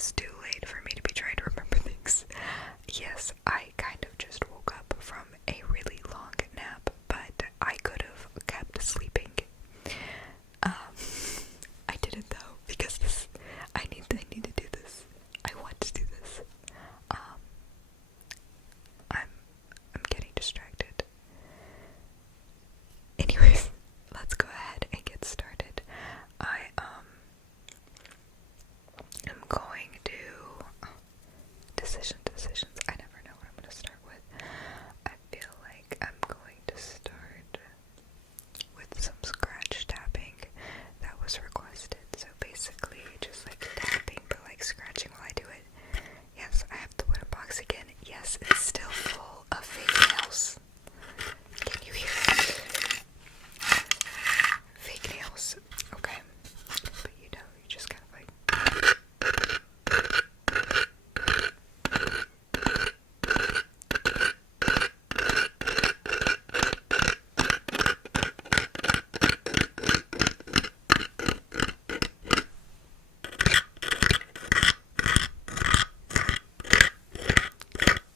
is too late for me to be trying to remember things. Yes, I kind of just woke up from a really long nap, but I could have kept sleeping. I didn't though, because I need to do this. I want to do this. I'm getting distracted. Anyways, let's go ahead and get started. I am going to decisions. I never know what I'm going to start with. I feel like I'm going to start with some scratch tapping that was requested. So basically just like tapping but like scratching while I do it. Yes, I have the wooden box again. Yes, it's still full of fake nails. Can you hear it? Fake nails. Okay. But you just kind of like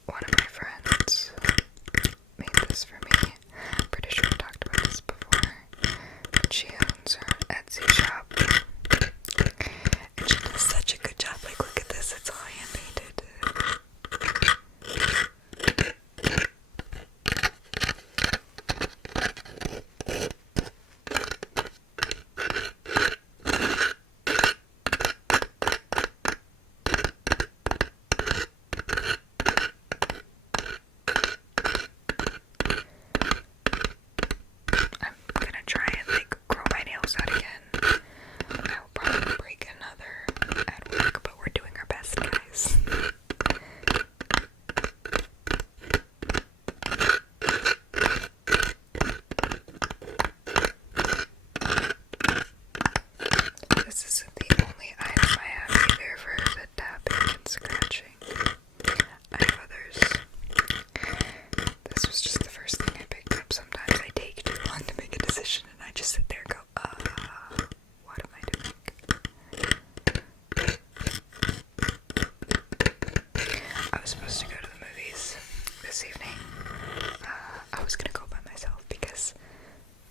one of my friends made this for me. I'm pretty sure we talked about this before. But she owns her Etsy shop. And she does such a good job. Like, look at this, it's all hand painted. I'm gonna try and like grow my nails out again. I will probably break another at work, but we're doing our best, guys. This isn't the only item I have either for the tapping and scratching. I have others. This was just the first thing I picked up. Sometimes I take too long to make a decision and I just sit there and go, what am I doing? I was supposed to go to the movies this evening. I was gonna go by myself because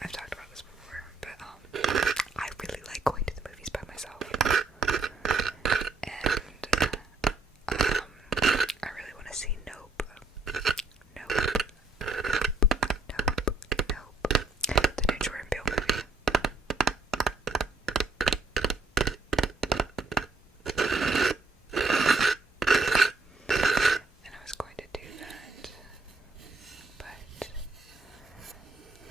I've talked about this before, but I really like going to the movies by myself. And I really want to see Nope. The new Jordan Peele movie. And I was going to do that, but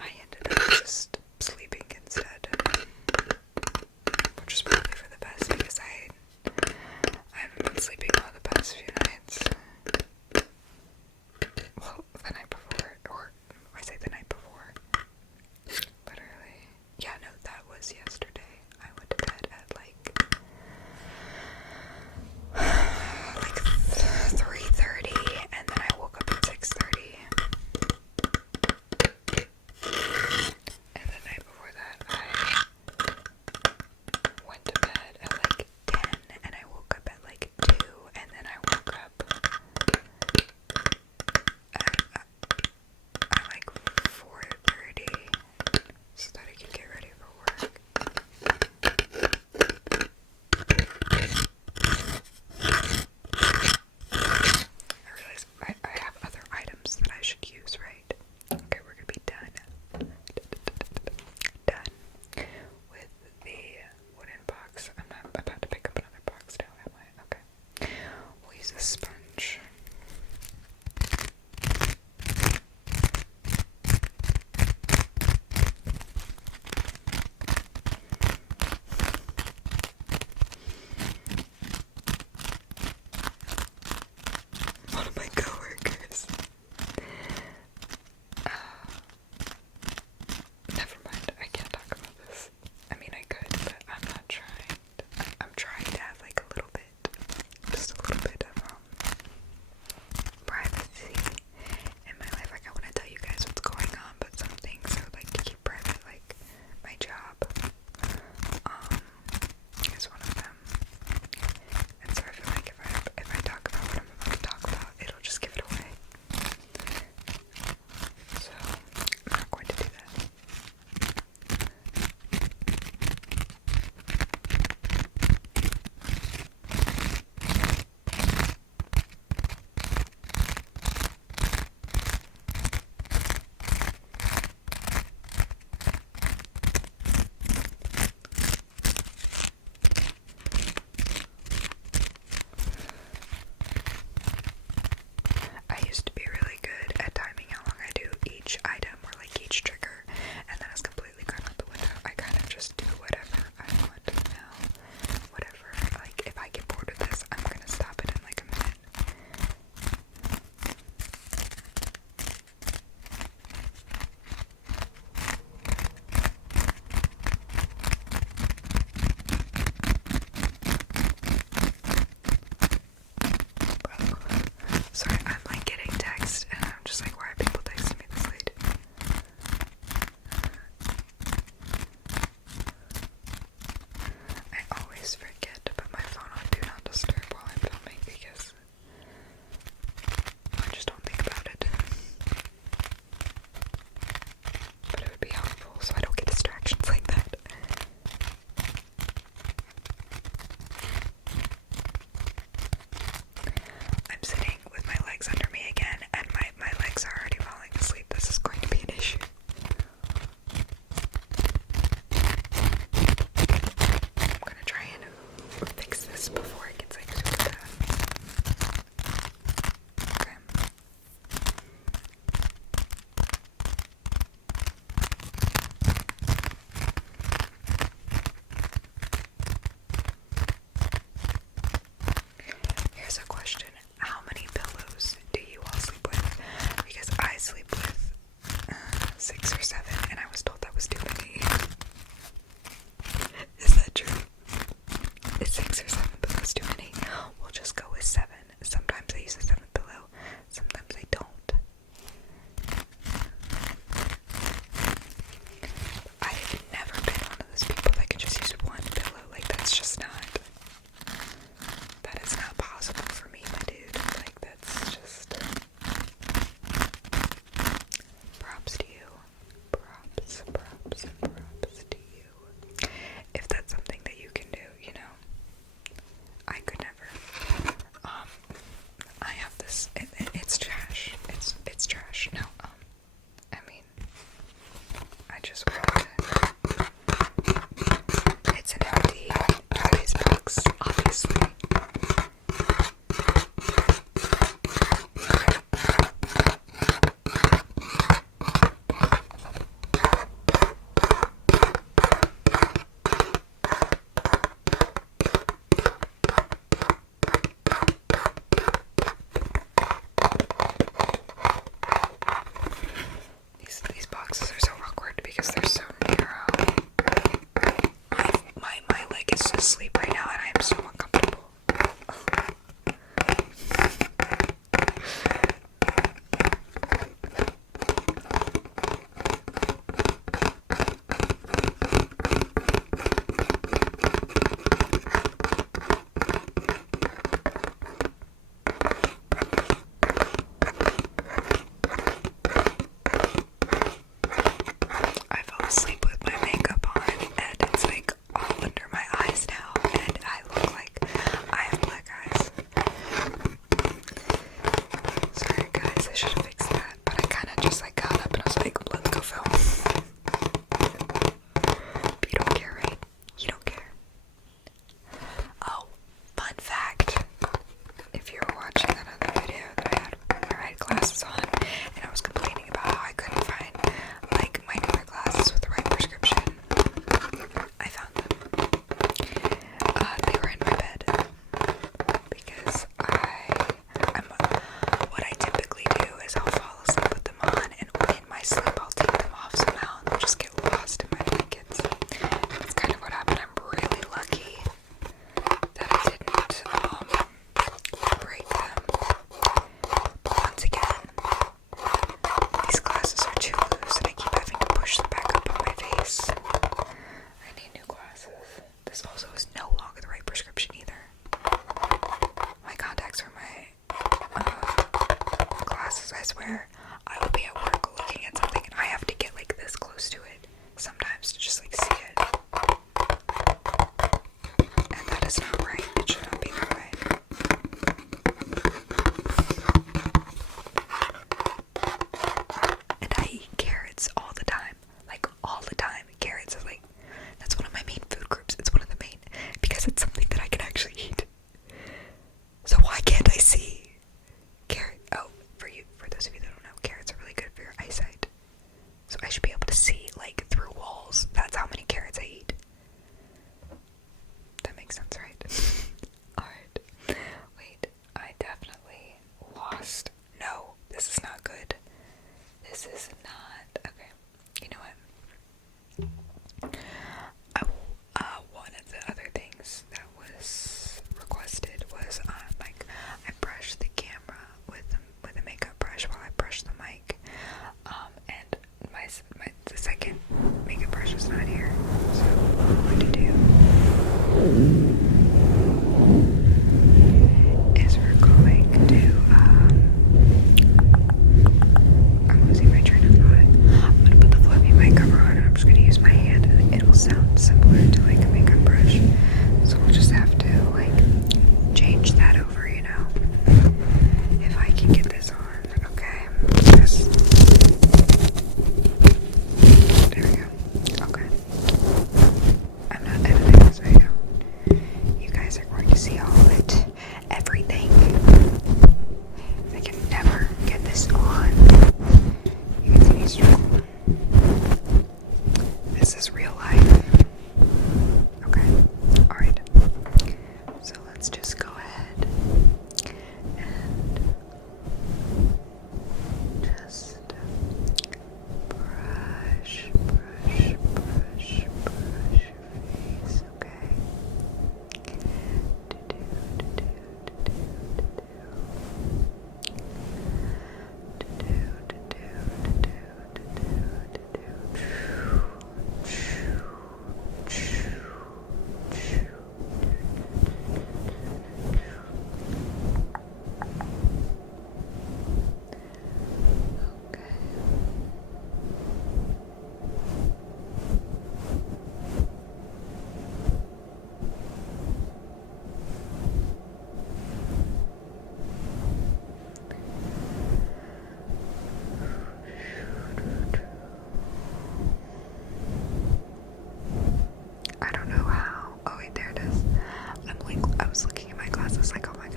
I ended up just sleeping instead, which is probably for the best because I haven't been sleeping well the past few nights. Well, the night before, or I say the night before, literally. Yeah, no, that was yesterday. I went to bed at like 3:30, and then I woke up at 6:30. And the night before that, I went to bed at like 10, and I woke up at like 2, and then I woke up at like 4:30 so that I could get ready for work. I realize I have other items that I should use, right? Okay, we're gonna be done with the wooden box. I'm not about to pick up another box now, am I? Okay. We'll use a sponge. One of my coworkers. Never mind, I can't talk about this. I mean, I could, but I'm not trying. I'm trying to have like a little bit, just a little bit of sitting with my legs under me again, and my legs are already falling asleep. This is going to be an issue. I'm gonna try and fix this before it gets like too bad. Okay. Here's a question. How many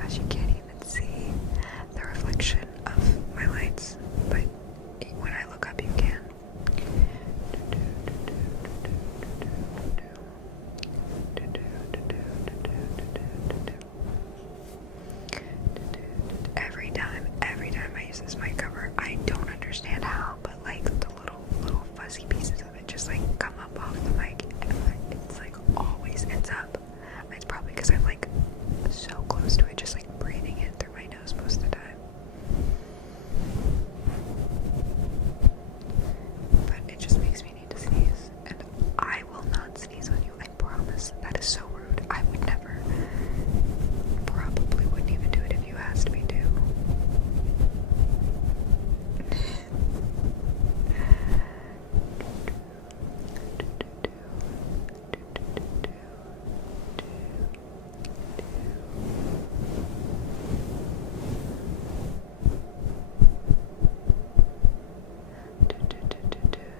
gosh, you can't even see the reflection of my lights, but when I look up, you can. Every time I use this mic cover, I don't understand how, but like the little fuzzy pieces of it just like come up off the mic, and it's like always ends up. It's probably because I'm like so close to it, just like breathing in through my nose most of the time. But it just makes me need to sneeze, and I will not sneeze on you. I promise. That is so rude. I would never. Probably wouldn't even do it if you asked me to.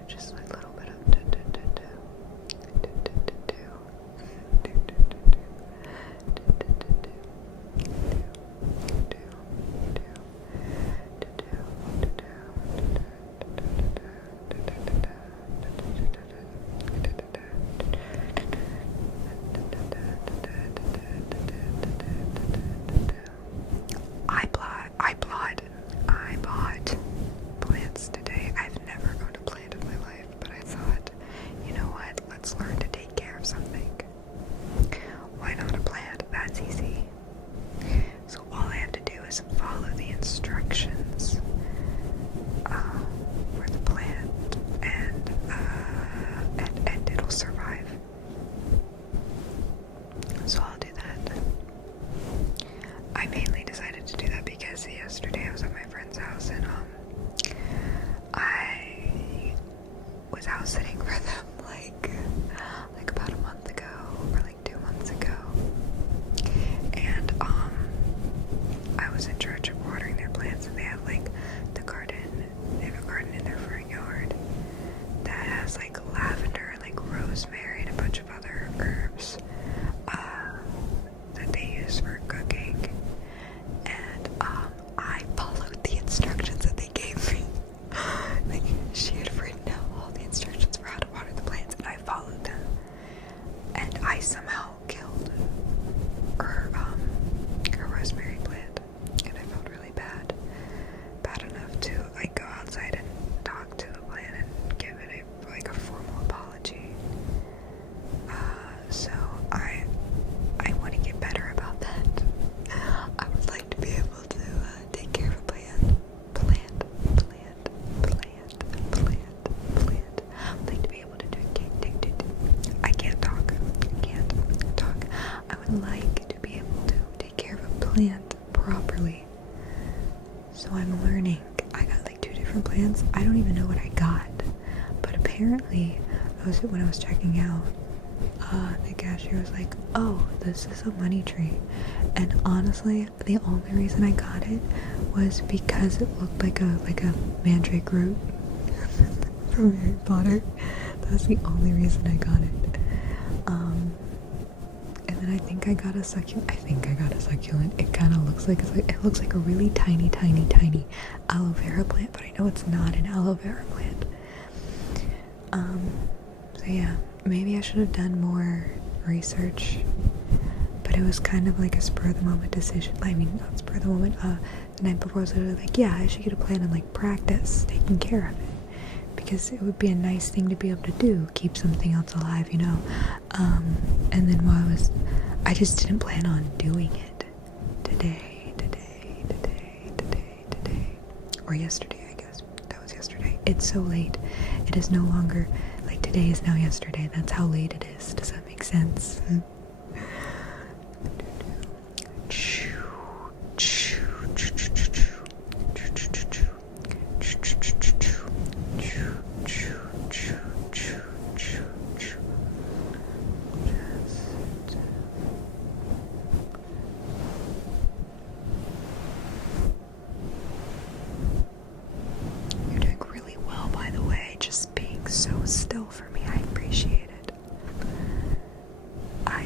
Just a little bit of I bought plants today. I've never owned a plant in my life, but I thought, you know what? Let's learn to take care of something. Why not a plant? That's easy. So all I have to do is follow the instructions for the plant, and it'll survive. So I'll do that. I mainly decided to do that because yesterday I was at my friend's house, and I was house sitting for them like about a month ago, or like 2 months ago, and I was in charge of watering their plants, and they have like the garden. They have a garden in their front yard that has like lavender and like rosemary and a bunch of other herbs that they use for cooking. And I followed the instructions that they gave me. Like, she had written down all the instructions for how to water the plants, and I followed them. And I somehow killed her rosemary plant, and I felt really bad enough to like go outside and talk to the plant and give it a formal apology. So I want to get better about that. I would like to be able to take care of a plant. I'd like to be able to do I can't talk. I would like to be able to take care of a plant properly. So I'm learning. I got like 2 different plants. I don't even know what I got, but apparently when I was checking out, the cashier was like, "Oh, this is a money tree," and honestly, the only reason I got it was because it looked like a mandrake root from Harry Potter. That's the only reason I got it. And then I think I got a succulent. It kind of looks like it looks like a really tiny aloe vera plant, but I know it's not an aloe vera plant. So yeah, maybe I should have done more research, but it was kind of like a spur of the moment decision. I mean, not spur of the moment. The night before I was literally like, yeah, I should get a plant and like practice taking care of it, because it would be a nice thing to be able to do, keep something else alive, you know. And then I just didn't plan on doing it today, or yesterday, I guess. That was yesterday. It's so late. It is no longer, like, today is now yesterday. That's how late it is. Does that make sense? You're doing really well, by the way, just being so still for me. I appreciate it. I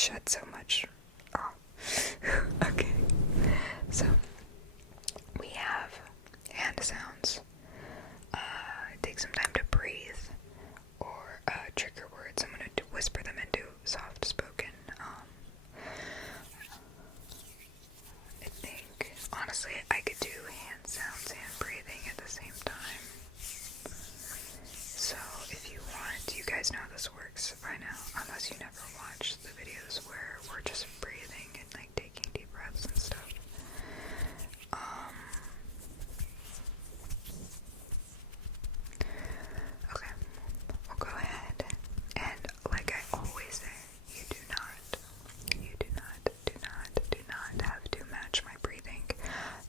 shed so much. Oh. Okay. So, we have hand sounds. Take some time to breathe, or trigger words. I'm going to whisper them into soft spoken. I think, honestly, I could do hand sounds and breathing at the same time. So, if you want, you guys know how this works by now, unless you never watched the videos where we're just breathing and like taking deep breaths and stuff. Okay, we'll go ahead, and like I always say, you do not have to match my breathing.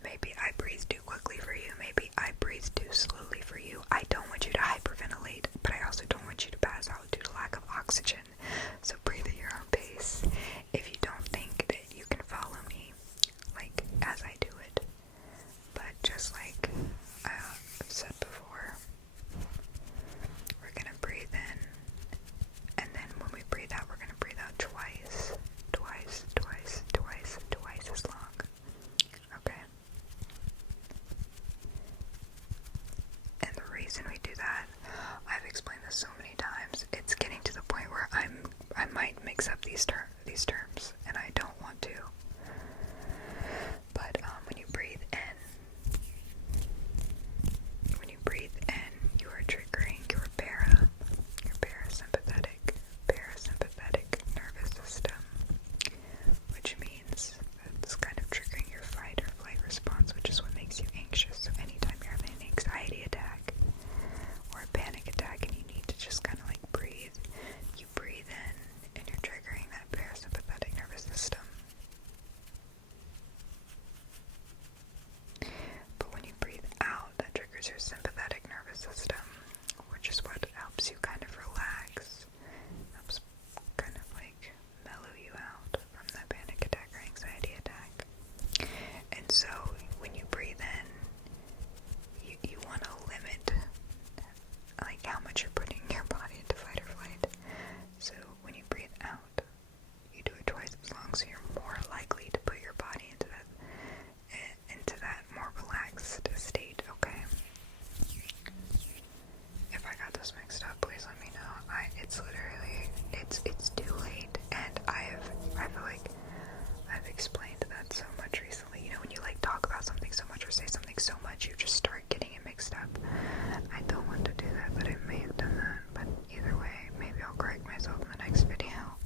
Maybe I breathe too quickly for you, maybe I breathe too slowly for you. I don't want you to hyperventilate, but I also don't want you to pass out due to lack of oxygen. So breathe at your own pace. If you don't think that you can follow me, like, as I do it. But just like I've said before, we're gonna breathe in, and then when we breathe out, we're gonna breathe out twice as long. Okay? And the reason we do that, I've explained this so many times, it's getting to the point where I might mix up these terms, and I don't want to. But when you breathe in, you are triggering your parasympathetic nervous system, which means it's kind of triggering your fight or flight response, which is what makes you anxious. So anytime you're having an anxiety attack or a panic attack and you need to just kind of like breathe, you breathe in and you're triggering that parasympathetic nervous system. But when you breathe out, that triggers your sympathetic nervous system, which is what helps you kind of relax, helps kind of like mellow you out from that panic attack or anxiety attack. And so when you breathe in, you want to limit like how much you're putting your body into fight or flight. So when you breathe out, you do it twice as long, so you're more likely to put your body into that more relaxed state. Okay. If I got this mixed up, please let me know. It's literally it's too late, and I feel like I've explained that so much recently. You know, when you like talk about something so much or say something so much, you just start getting it mixed up. I don't want to do that, but I may have done that. But either way, maybe I'll correct myself in the next video.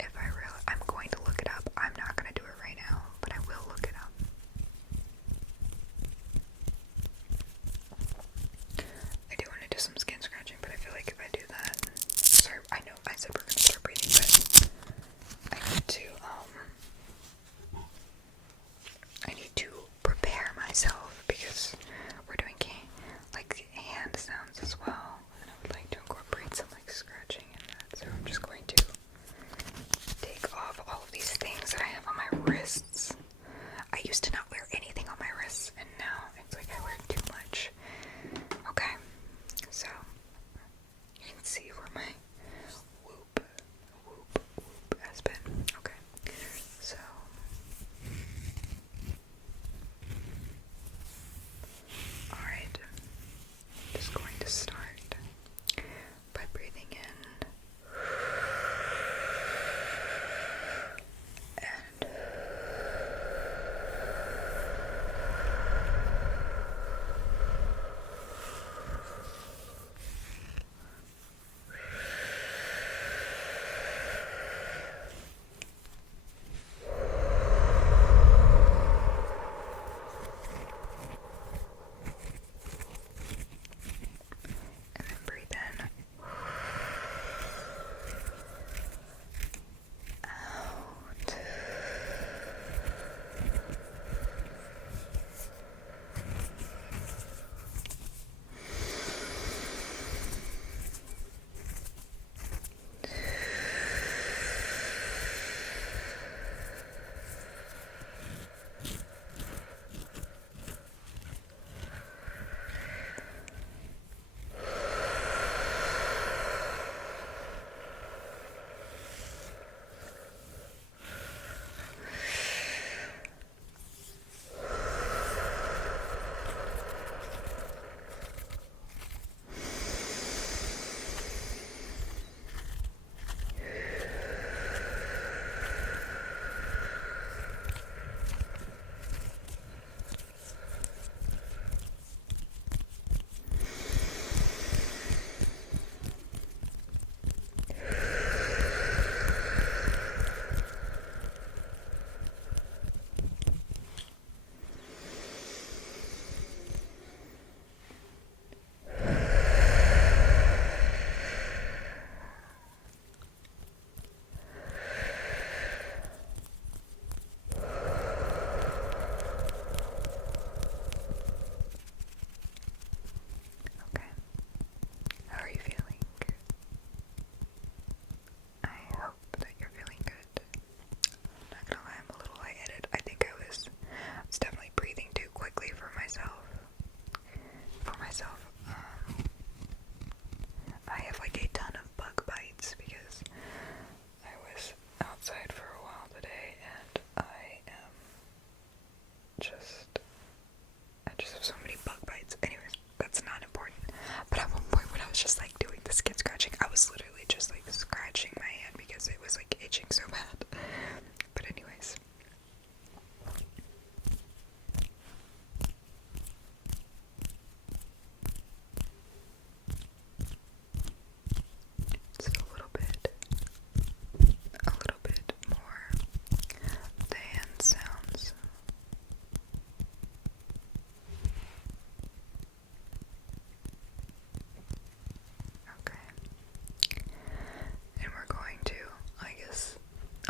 If I'm going to look it up. I'm not going to do it right now, but I will look it up. I do want to do some skin scratching, but I feel like if I do that, sorry, I know I said we're going to start breathing, but I need to prepare myself because we're doing like hand sounds as well, and I would like to incorporate some like scratching in that. So I'm just going to take off all of these things that I have on my wrists. I used to not wear anything on my wrists, and now it's like I wear too much. Okay, so you can see where my whoop has been. Okay, so alright, I'm just going to start by breathing in and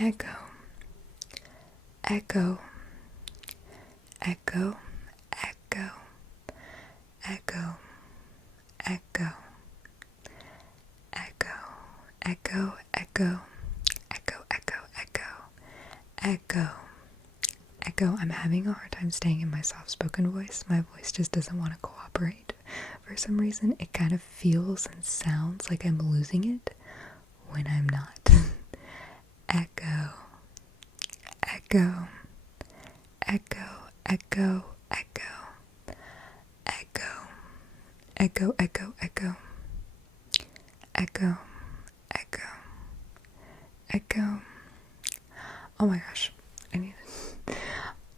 echo, echo, echo, echo, echo, echo, echo, echo, echo, echo, echo, echo, echo. I'm having a hard time staying in my soft-spoken voice. My voice just doesn't want to cooperate. For some reason, it kind of feels and sounds like I'm losing it when I'm not. Echo, echo, echo, echo, echo, echo, echo, echo, echo, echo, echo, echo. Oh my gosh,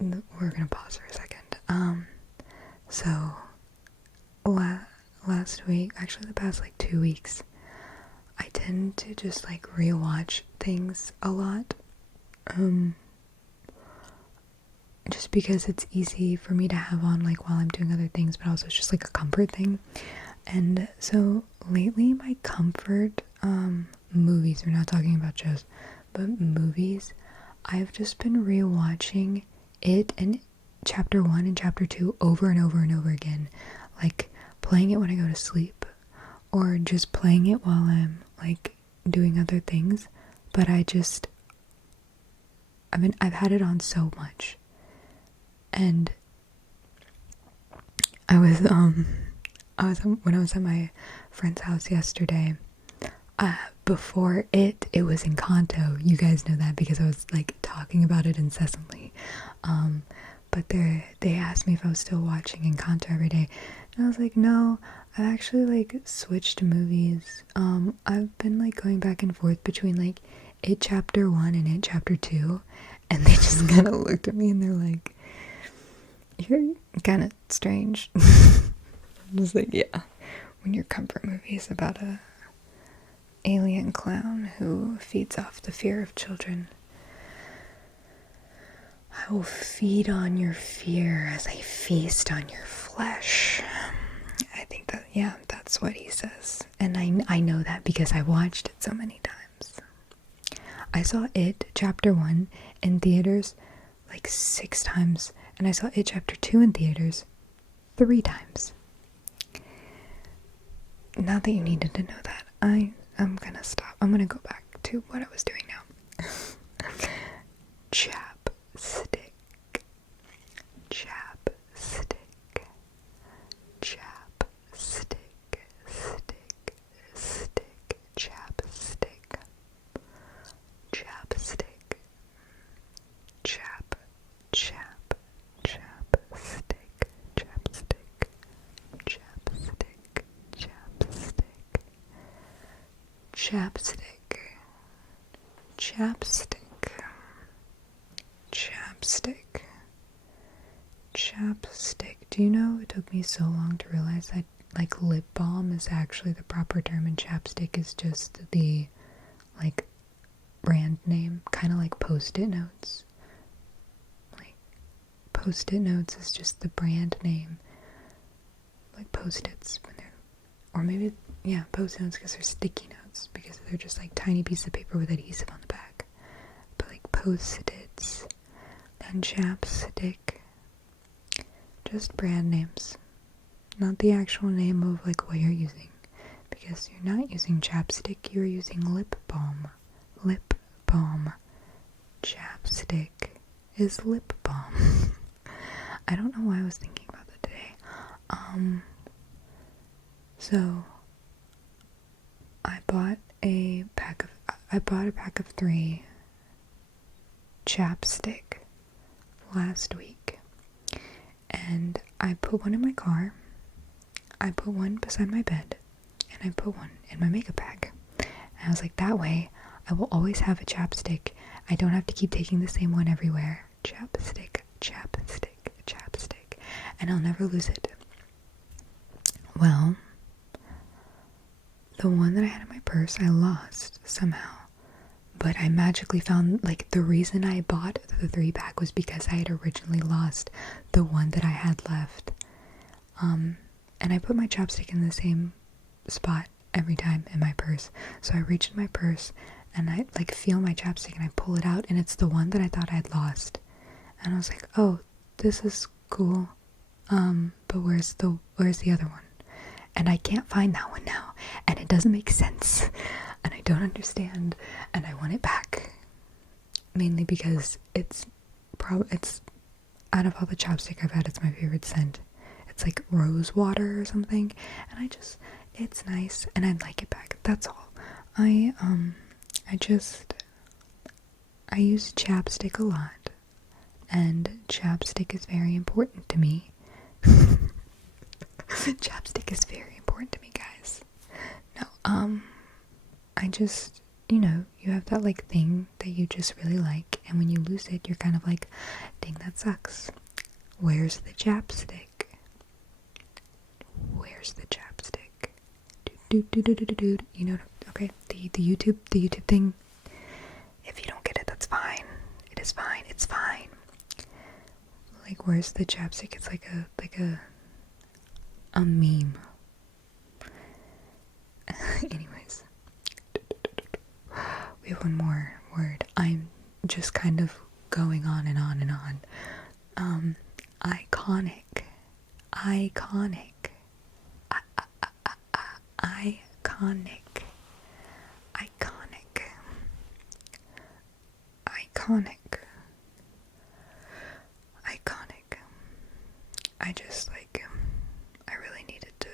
we're gonna pause for a second. So last week, actually the past like 2 weeks, I tend to just like rewatch things a lot. Just because it's easy for me to have on like while I'm doing other things, but also it's just like a comfort thing. And so lately my comfort movies, we're not talking about shows, but movies, I've just been rewatching it and chapter 1 and chapter 2 over and over and over again, like playing it when I go to sleep or just playing it while I'm like doing other things. But I've had it on so much. And when I was at my friend's house yesterday, before it was Encanto. You guys know that because I was like talking about it incessantly. But they asked me if I was still watching Encanto every day, and I was like, no, I've actually like switched movies. I've been like going back and forth between like It Chapter 1 and It Chapter 2, and they just kind of looked at me and they're like, you're kind of strange. I'm just like, yeah, when your comfort movie is about a alien clown who feeds off the fear of children. I will feed on your fear as I feast on your flesh. I think that, yeah, that's what he says. And I know that because I watched it so many times. I saw It Chapter 1 in theaters like 6 times. And I saw It Chapter 2 in theaters 3 times. Not that you needed to know that. I'm gonna stop. I'm gonna go back to what I was doing now. Chapstick. Chapstick. Chapstick. Stick. Stick. Chapstick. Chapstick. Chap. Chap. Chapstick. Chapstick. Chapstick. Chapstick. Chapstick. Chapstick. Chapstick. Do you know it took me so long to realize that like lip balm is actually the proper term and chapstick is just the like brand name, kind of like post-it notes. Like post-it notes is just the brand name. Like post-its when they're, or maybe, yeah, post-it notes because they're sticky notes because they're just like tiny pieces of paper with adhesive on the back. But like post-its and chapstick, just brand names, not the actual name of like what you're using, because you're not using chapstick, you're using lip balm. Lip balm. Chapstick is lip balm. I don't know why I was thinking about that today. So I bought a pack of 3 chapstick last week, and I put one in my car, I put one beside my bed, and I put one in my makeup bag. And I was like, that way I will always have a chapstick. I don't have to keep taking the same one everywhere. Chapstick, chapstick, chapstick, and I'll never lose it. Well, the one that I had in my purse I lost somehow, but I magically found, like, the reason I bought the 3-pack was because I had originally lost the one that I had left. And I put my chapstick in the same spot every time in my purse. So I reached in my purse and I like feel my chapstick and I pull it out and it's the one that I thought I'd lost. And I was like, oh, this is cool. But where's the other one? And I can't find that one now. And it doesn't make sense. And I don't understand. And I want it back. Mainly because it's out of all the chapstick I've had, it's my favorite scent. It's like rose water or something. And it's nice and I'd like it back. That's all. I use chapstick a lot. And chapstick is very important to me. Chapstick is very important to me, guys. No, I just, you have that like thing that you just really like, and when you lose it, you're kind of like, dang, that sucks. Where's the chapstick? Where's the chapstick? You know, okay, the YouTube thing. If you don't get it, that's fine. It is fine. It's fine. Like, where's the chapstick? It's like a meme. Anyways, we have one more word. I'm just kind of going on and on and on. Iconic. Iconic. Iconic. Iconic. Iconic. Iconic. I just I really needed to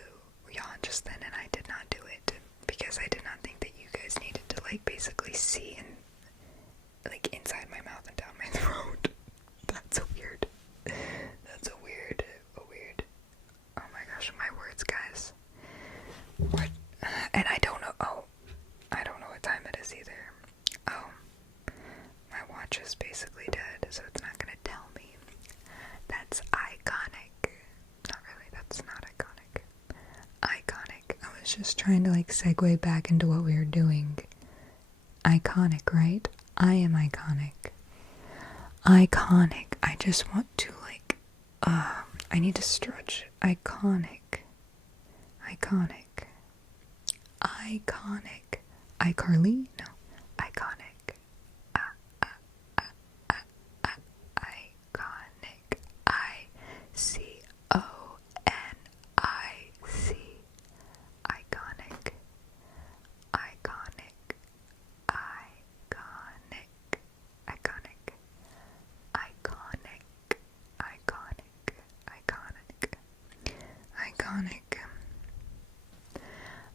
yawn just then, and I did not do it because I did not think that you guys needed to basically see and inside my mouth and down my throat. That's weird. That's a weird. Oh my gosh, my words, guys. What? And I don't know. Oh, I don't know what time it is either. Oh, my watch is basically dead, so it's not gonna tell me. That's iconic. Not really, that's not iconic. Iconic. I was just trying to segue back into what we were doing. Iconic, right? I am iconic. Iconic. I just want to I need to stretch. Iconic. Iconic. Iconic. iCarly? No. Iconic. Iconic. ICONIC. Iconic. Iconic. Iconic. Iconic. Iconic. Iconic. Iconic.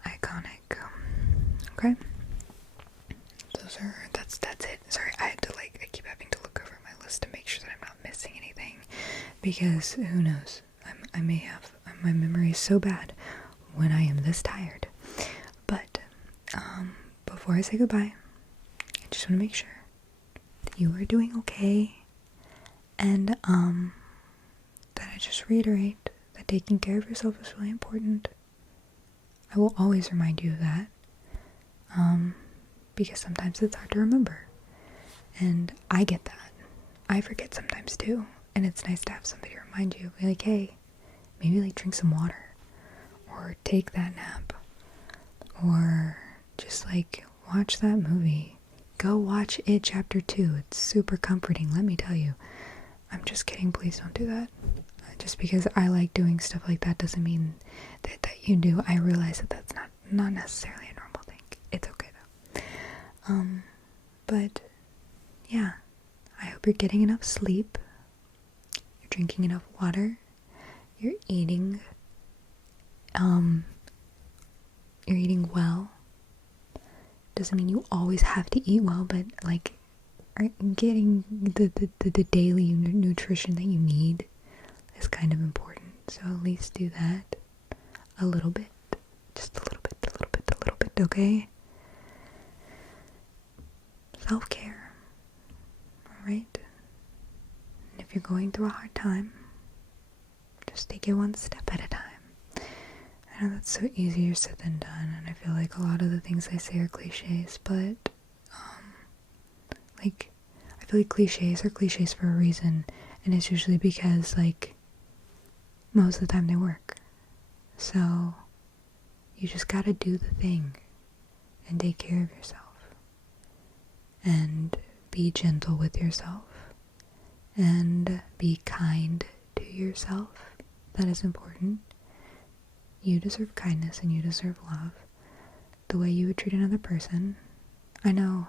Iconic. Okay. That's it. Sorry, I keep having to look over my list to make sure that I'm not missing anything, because who knows, I may have, my memory is so bad when I am this tired. But, before I say goodbye, I just want to make sure that you are doing okay, and, that I just reiterate that taking care of yourself is really important. I will always remind you of that, because sometimes it's hard to remember, and I get that. I forget sometimes too, and it's nice to have somebody remind you, like, hey, maybe drink some water, or take that nap, or just watch that movie. Go watch It Chapter 2. It's super comforting, let me tell you. I'm just kidding, please don't do that. Just because I like doing stuff like that doesn't mean that you do. I realize that that's not necessarily a normal thing. It's okay though. But yeah, I hope you're getting enough sleep. You're drinking enough water. You're eating. You're eating well. Doesn't mean you always have to eat well, but are getting the daily nutrition that you need is kind of important. So at least do that a little bit. Just a little bit, okay? Self-care. Alright? And if you're going through a hard time, just take it one step at a time. I know that's so easier said than done, and I feel like a lot of the things I say are cliches, but I feel like cliches are cliches for a reason, and it's usually because most of the time they work. So you just gotta do the thing and take care of yourself. and be gentle with yourself and be kind to yourself. That is important. You deserve kindness and you deserve love the way you would treat another person. I know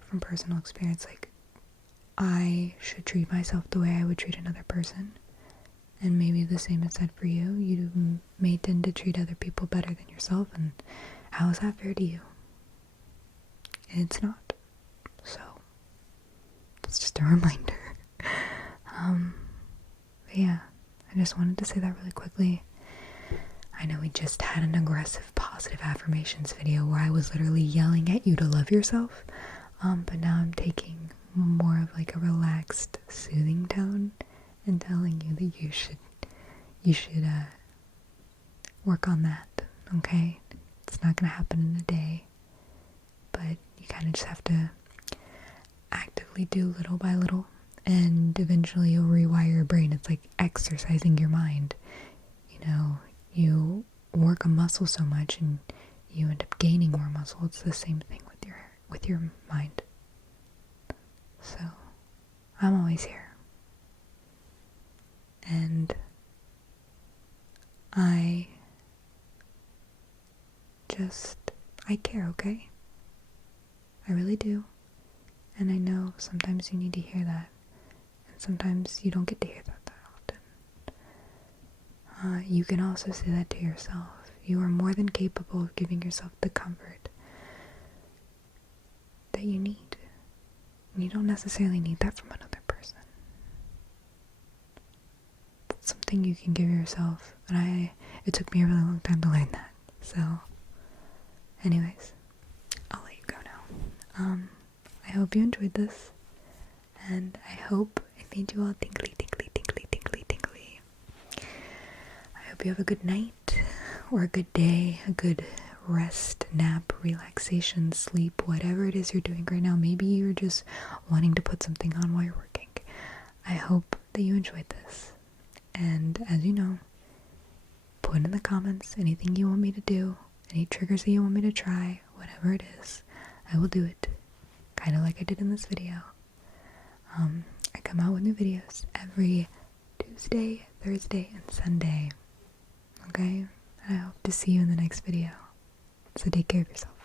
from personal experience, like, I should treat myself the way I would treat another person, and maybe the same is said for you. You may tend to treat other people better than yourself, and how is that fair to you? It's not. So it's just a reminder. But yeah, I just wanted to say that really quickly. I know we just had an aggressive positive affirmations video where I was literally yelling at you to love yourself, but now I'm taking more of like a relaxed, soothing tone and telling you that you should work on that, okay? It's not gonna happen in a day, but you kind of just have to actively do little by little, and eventually you'll rewire your brain. It's like exercising your mind. You know, you work a muscle so much and you end up gaining more muscle. It's the same thing with your mind. So I'm always here, and I care, okay? I really do. And I know sometimes you need to hear that, and sometimes you don't get to hear that often. You can also say that to yourself. You are more than capable of giving yourself the comfort that you need. And you don't necessarily need that from another person. It's something you can give yourself, and it took me a really long time to learn that. So, anyways, I'll let you go now. I hope you enjoyed this, and I hope it made you all tingly, tingly, tingly, tingly, tingly. I hope you have a good night, or a good day, a good rest, nap, relaxation, sleep, whatever it is you're doing right now. Maybe you're just wanting to put something on while you're working. I hope that you enjoyed this, and as you know, put in the comments anything you want me to do, any triggers that you want me to try, whatever it is, I will do it, kind of like I did in this video. I come out with new videos every Tuesday, Thursday, and Sunday, okay? And I hope to see you in the next video. So take care of yourself.